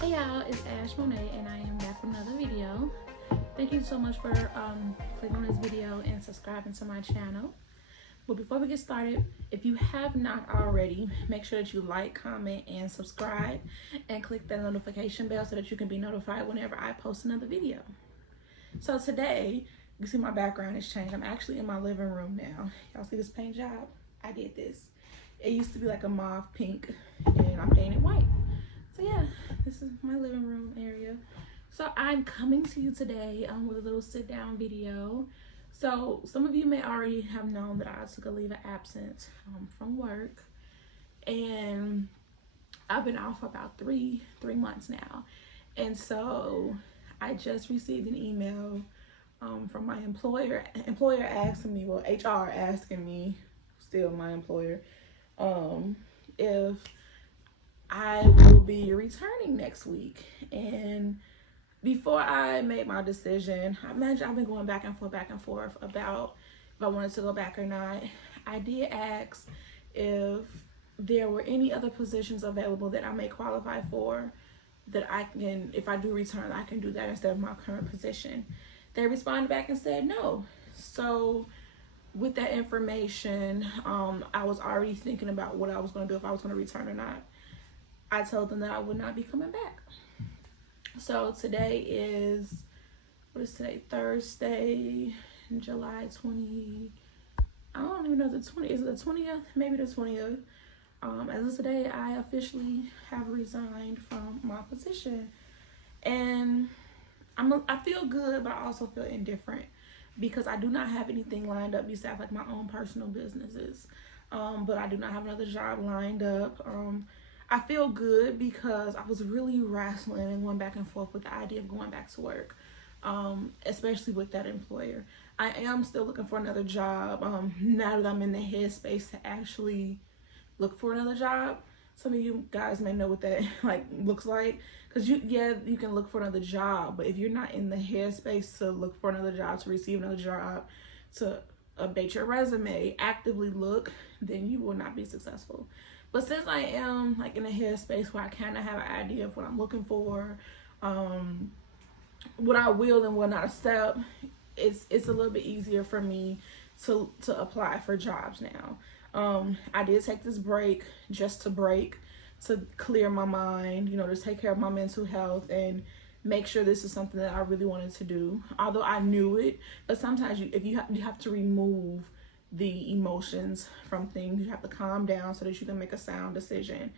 Hey y'all, it's Ash Monet and I am back with another video. Thank you so much for clicking on this video and subscribing to my channel. But before we get started, if you have not already, make sure that you like, comment, and subscribe and click that notification bell so that you can be notified whenever I post another video. So today, you see my background has changed. I'm actually in my living room now. Y'all see this paint job? I did this. It used to be like a mauve pink and I painted white. So yeah, this is my living room area. So I'm coming to you today with a little sit down video. So some of you may already have known that I took a leave of absence from work, and I've been off for about three months now. And so I just received an email from my employer asking me, well, HR asking me, still my employer, if I will be returning next week. And before I made my decision, I imagine I've been going back and forth about if I wanted to go back or not. I did ask if there were any other positions available that I may qualify for, that I can, if I do return, I can do that instead of my current position. They responded back and said no. So with that information, I was already thinking about what I was going to do, if I was going to return or not. I told them that I would not be coming back. So today is, what is today? Thursday, July 20. I don't even know if the 20th, is it the 20th? Maybe the 20th. As of today, I officially have resigned from my position. And I feel good, but I also feel indifferent because I do not have anything lined up besides like my own personal businesses. But I do not have another job lined up. I feel good because I was really wrestling and going back and forth with the idea of going back to work, especially with that employer. I am still looking for another job now that I'm in the headspace to actually look for another job. Some of you guys may know what that like looks like, because you can look for another job, but if you're not in the headspace to look for another job, to receive another job, to update your resume, actively look, then you will not be successful. But since I am like in a headspace where I kind of have an idea of what I'm looking for, what I will and will not accept, it's a little bit easier for me to apply for jobs now. I did take this break just to clear my mind, to take care of my mental health and make sure this is something that I really wanted to do. Although I knew it, but sometimes you have to remove the emotions from things. You have to calm down so that you can make a sound decision.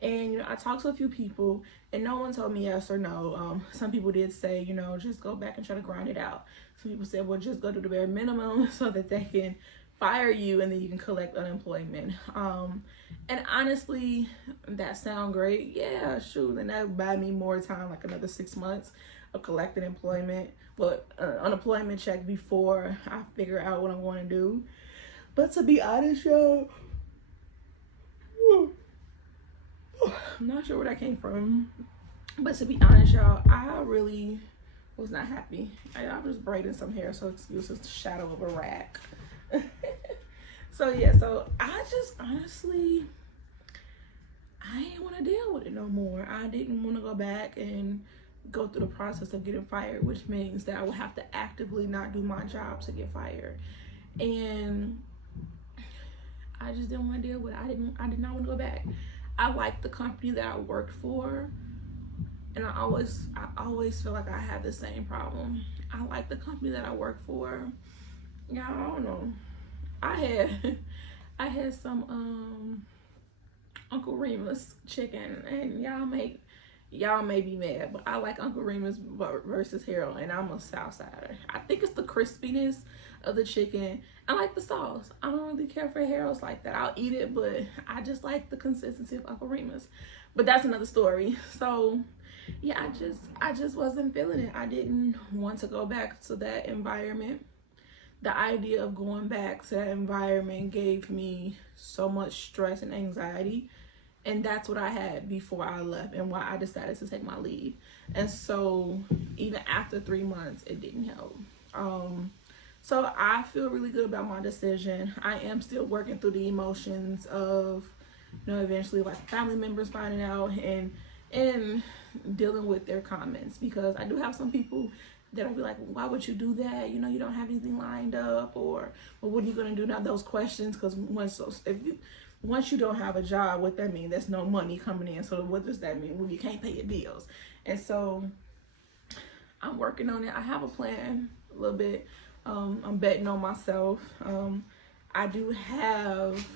And I talked to a few people and no one told me yes or no. Some people did say, just go back and try to grind it out. Some people said, well, just go to the bare minimum so that they can fire you and then you can collect unemployment. And honestly, that sound great. Yeah, shoot, and that would buy me more time, like another 6 months of collecting employment, but unemployment check before I figure out what I'm going to do. But to be honest, y'all, I'm not sure where that came from. But to be honest, y'all, I really was not happy. I was braiding some hair, so excuse the shadow of a rack. So yeah, so I just honestly, I didn't want to deal with it no more. I didn't want to go back and go through the process of getting fired, which means that I would have to actively not do my job to get fired. And I just didn't want to deal with it. I did not want to go back. I liked the company that I worked for, and I always feel like I had the same problem. I like the company that I worked for. Yeah, I don't know. I had some Uncle Remus chicken, and y'all may be mad, but I like Uncle Remus versus Harold, and I'm a Southsider. I think it's the crispiness of the chicken. I like the sauce. I don't really care for Harold's like that. I'll eat it, but I just like the consistency of Uncle Remus. But that's another story. So yeah, I just wasn't feeling it. I didn't want to go back to that environment. The idea of going back to that environment gave me so much stress and anxiety. And that's what I had before I left and why I decided to take my leave. And so even after 3 months, it didn't help. So I feel really good about my decision. I am still working through the emotions of, eventually like family members finding out and and dealing with their comments, because I do have some people that'll be like, why would you do that? You know, you don't have anything lined up, or well, what are you gonna do now? Those questions, because once you don't have a job, what that mean? There's no money coming in. So what does that mean? Well, you can't pay your bills. And so I'm working on it. I have a plan a little bit. I'm betting on myself. I do have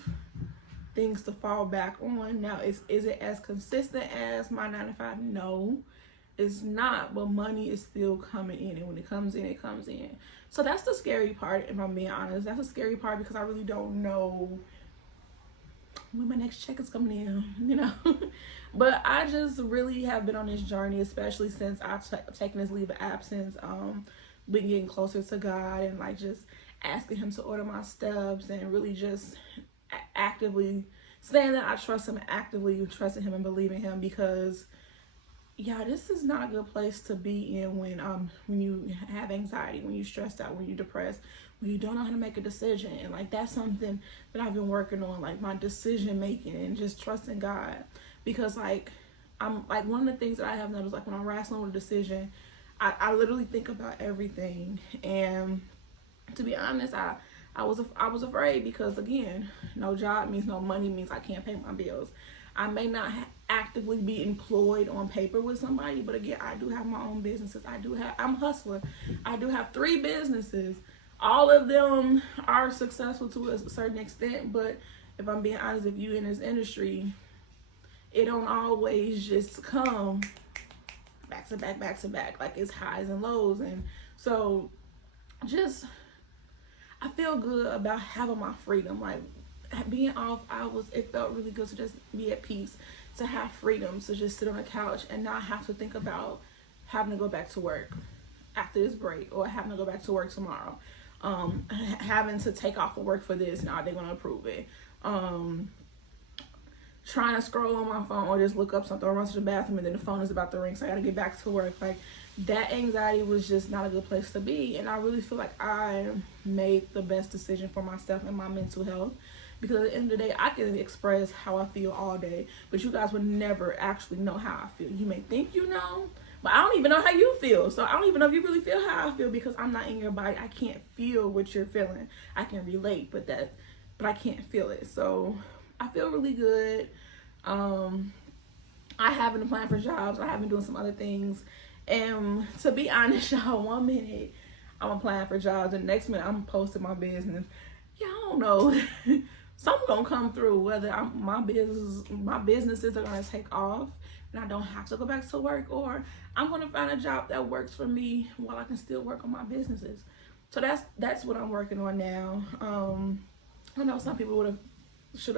things to fall back on. Now, is it as consistent as my 9 to 5? No, it's not, but money is still coming in, and when it comes in, it comes in. So that's the scary part, if I'm being honest. That's the scary part, because I really don't know when my next check is coming in, you know. But I just really have been on this journey, especially since I've taken this leave of absence, been getting closer to God, and like just asking him to order my steps, and really just actively saying that I trust him, actively trusting him and believing him, because yeah, this is not a good place to be in when you have anxiety, when you're stressed out, when you're depressed, when you don't know how to make a decision. And like, that's something that I've been working on, like my decision making and just trusting God. Because like, I'm like, one of the things that I have noticed, like when I'm wrestling with a decision, I literally think about everything. And to be honest, I was afraid, because again, no job means no money, means I can't pay my bills. I may not actively be employed on paper with somebody, but again, I do have my own businesses. I'm a hustler. I do have 3 businesses. All of them are successful to a certain extent, but if I'm being honest, if you in this industry, it don't always just come back to back, like it's highs and lows. And so just, I feel good about having my freedom. Like being off, it felt really good to just be at peace, to have freedom, to just sit on the couch and not have to think about having to go back to work after this break, or having to go back to work tomorrow, having to take off of work for this, and are they gonna approve it, trying to scroll on my phone or just look up something or run to the bathroom and then the phone is about to ring, so I gotta get back to work. Like, that anxiety was just not a good place to be. And I really feel like I made the best decision for myself and my mental health, because at the end of the day, I can express how I feel all day, but you guys would never actually know how I feel. You may think you know, but I don't even know how you feel. So I don't even know if you really feel how I feel, because I'm not in your body. I can't feel what you're feeling. I can relate, but I can't feel it. So I feel really good. I haven't applied for jobs. I have been doing some other things. And to be honest, y'all, 1 minute I'm applying for jobs, and the next minute I'm posting my business. Yeah, I don't know. Something gonna come through, whether my businesses are gonna take off and I don't have to go back to work, or I'm gonna find a job that works for me while I can still work on my businesses. So that's what I'm working on now. I know some people would have said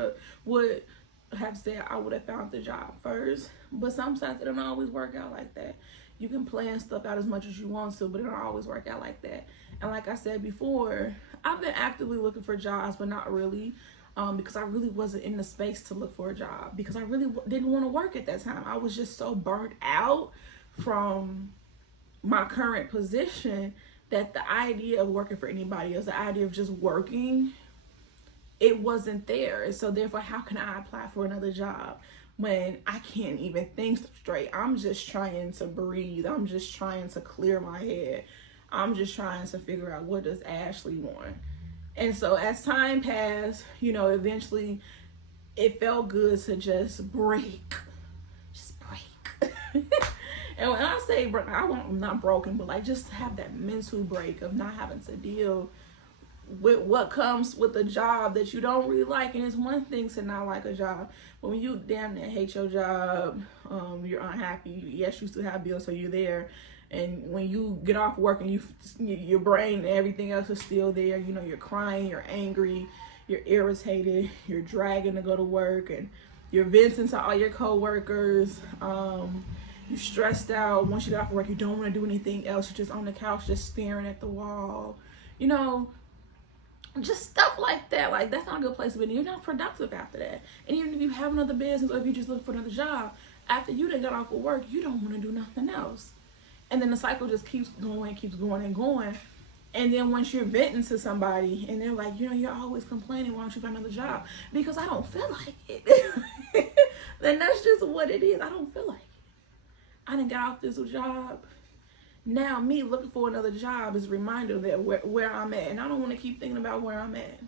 I would have found the job first, but sometimes it don't always work out like that. You can plan stuff out as much as you want to, but it don't always work out like that. And like I said before, I've been actively looking for jobs, but not really, because I really wasn't in the space to look for a job, because I really didn't want to work at that time. I was just so burnt out from my current position that the idea of working for anybody else, the idea of just working, it wasn't there. And so therefore, how can I apply for another job when I can't even think straight? I'm just trying to breathe. I'm just trying to clear my head. I'm just trying to figure out, what does Ashley want? And so as time passed, you know, eventually it felt good to just break. And when I say break, I'm not broken, but like just have that mental break of not having to deal with what comes with a job that you don't really like. And it's one thing to not like a job, but when you damn near hate your job, you're unhappy. Yes, you still have bills, so you're there. And when you get off work and your brain and everything else is still there, you know, you're crying, you're angry, you're irritated, you're dragging to go to work, and you're venting to all your coworkers. You're stressed out. Once you get off work, you don't want to do anything else. You're just on the couch, just staring at the wall. You know, just stuff like that. Like, that's not a good place to be. You're not productive after that. And even if you have another business, or if you just look for another job, after you done got off of work, you don't want to do nothing else. And then the cycle just keeps going and going. And then once you're venting to somebody and they're like, you know, you're always complaining, why don't you find another job? Because I don't feel like it. Then that's just what it is. I don't feel like it. I didn't get off this job. Now me looking for another job is a reminder that where I'm at, and I don't want to keep thinking about where I'm at.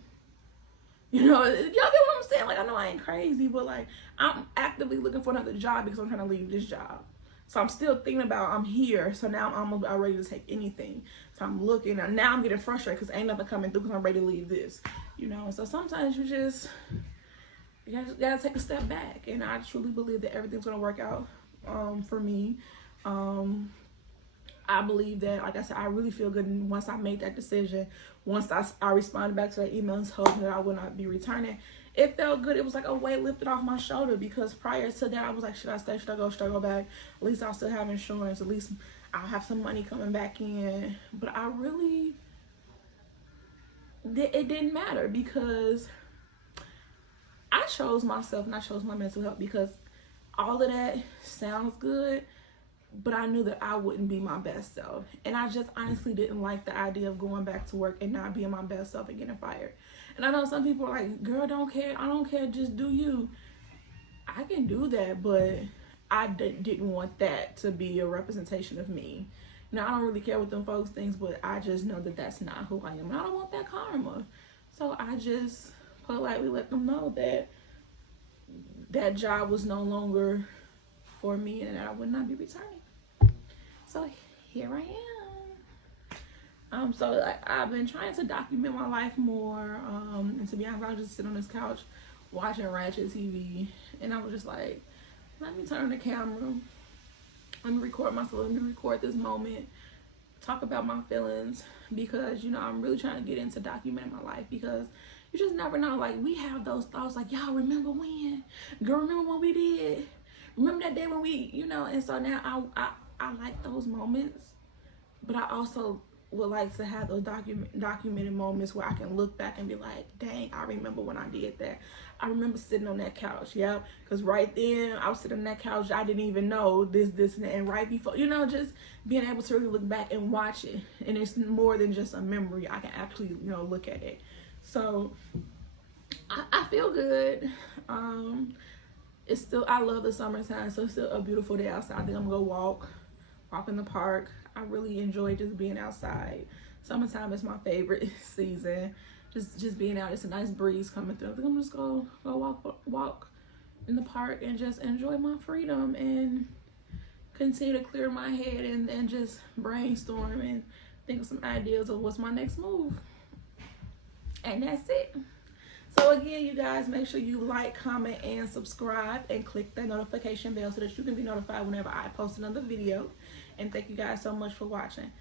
You know, y'all get what I'm saying? Like, I know I ain't crazy, but like, I'm actively looking for another job because I'm trying to leave this job. So I'm still thinking about I'm here. So now I'm about ready to take anything. So I'm looking, and now I'm getting frustrated because ain't nothing coming through because I'm ready to leave this. You know, so sometimes you gotta take a step back, and I truly believe that everything's gonna work out for me. I believe that, like I said, I really feel good. And once I made that decision, once I responded back to that email and told them that I would not be returning, it felt good. It was like a weight lifted off my shoulder, because prior to that, I was like, should I stay? Should I go back? At least I'll still have insurance. At least I'll have some money coming back in. But I really, it didn't matter, because I chose myself and I chose my mental health, because all of that sounds good, but I knew that I wouldn't be my best self. And I just honestly didn't like the idea of going back to work and not being my best self and getting fired. And I know some people are like, girl, don't care. I don't care. Just do you. I can do that, but I didn't want that to be a representation of me. Now, I don't really care what them folks think, but I just know that that's not who I am. And I don't want that karma. So I just politely let them know that that job was no longer for me and that I would not be returning. So here I am. So like, I've been trying to document my life more. And to be honest, I was just sitting on this couch watching Ratchet TV, and I was just like, let me turn on the camera. Let me record myself. Let me record this moment. Talk about my feelings, because, you know, I'm really trying to get into documenting my life, because you just never know. Like, we have those thoughts like, y'all remember when? Girl, remember when we did? Remember that day when we, you know? And so now I like those moments, but I also would like to have those documented moments where I can look back and be like, dang, I remember when I did that. I remember sitting on that couch, yeah, because right then I was sitting on that couch, I didn't even know this, and that, and right before, you know, just being able to really look back and watch it, and it's more than just a memory. I can actually, you know, look at it. So I feel good. It's still, I love the summertime, so it's still a beautiful day outside. I think I'm gonna go walk in the park. I really enjoy just being outside. Summertime is my favorite season. Just being out. It's a nice breeze coming through. I think I'm just go walk in the park and just enjoy my freedom and continue to clear my head and just brainstorm and think of some ideas of what's my next move. And that's it. So again, you guys, make sure you like, comment, and subscribe, and click the notification bell so that you can be notified whenever I post another video. And thank you guys so much for watching.